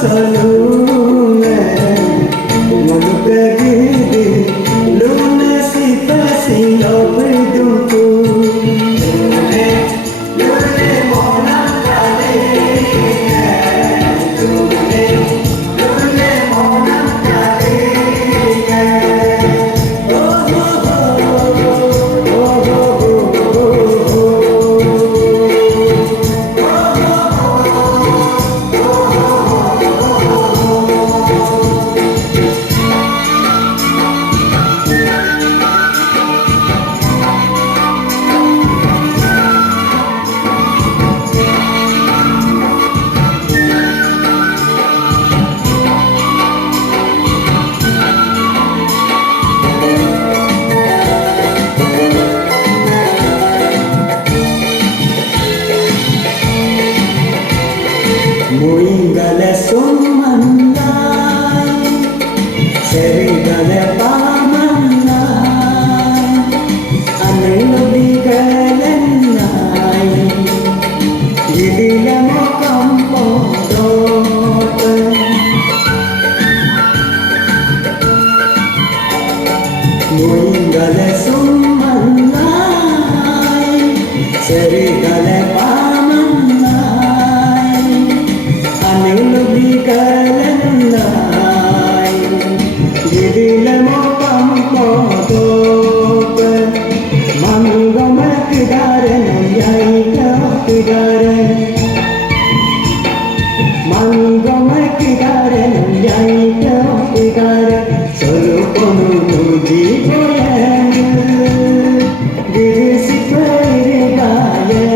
salune Mulukagidi luna sita silo pridunku Lune lune mona kale Lune lune mona kale Oh oh oh oh oh Muingale sumanay Serigale pamanay Anelo bigalenay Gidila mo kampo dote Muingale sumanay Serigale pamanay Anelo bigalenay Gidila mo kampo dote Mango makidare noyay kapidare Mango makidare noyay kapidare Solo kono nuji boyen Girisi peri gaye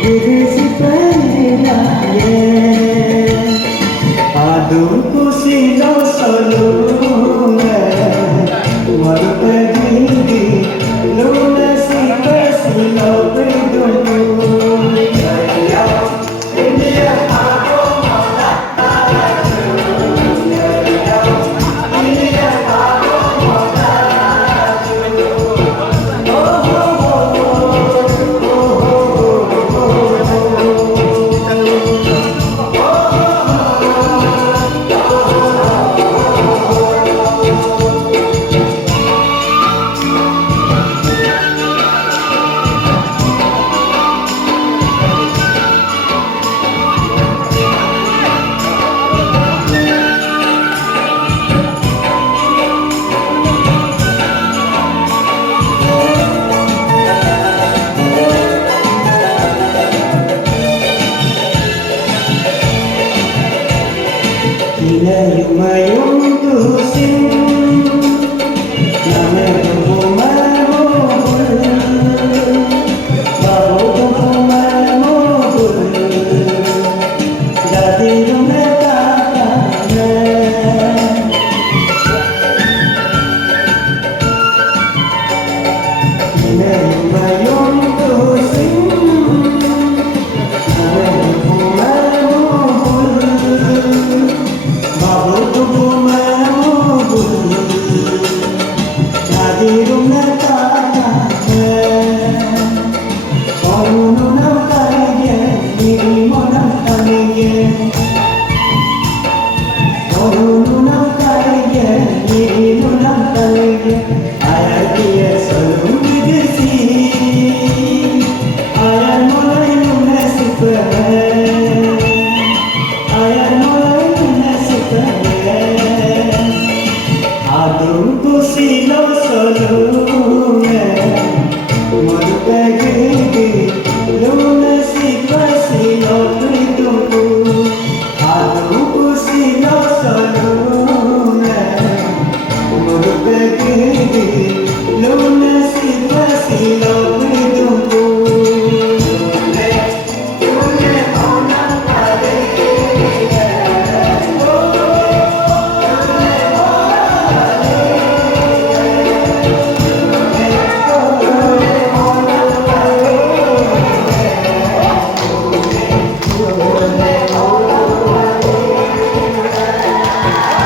Girisi peri gaye Adun kusilo solo Marupagindi luna sita silo pridunku India ako mona India ako mona Inayumayong tusin Na meron bumabol Bago kong bumabol Dati nung natatanda Inayumayong tusin Na meron bumabol Bago ko bumabol Nadirong natatanda Pauno ng kaya Hindi mo ng kaya Pauno ng kaya Hindi mo ng kaya Ayaw kaya sa lumigasi Ayaw mo ay lumasipan Ayaw mo ay lumasipan Adun ko silo solo Mulukagidi